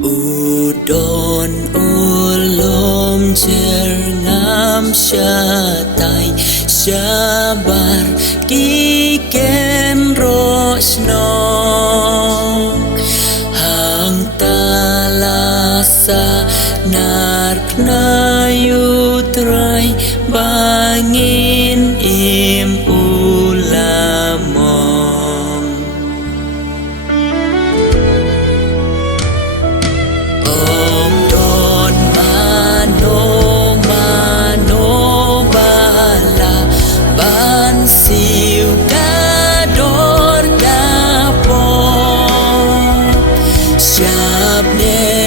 Udon ulum jerngam syatai syabar kiken rosno hang talasa narkna yutrai bangin im ulamong om don mano bala ban siu kador kapong siap ne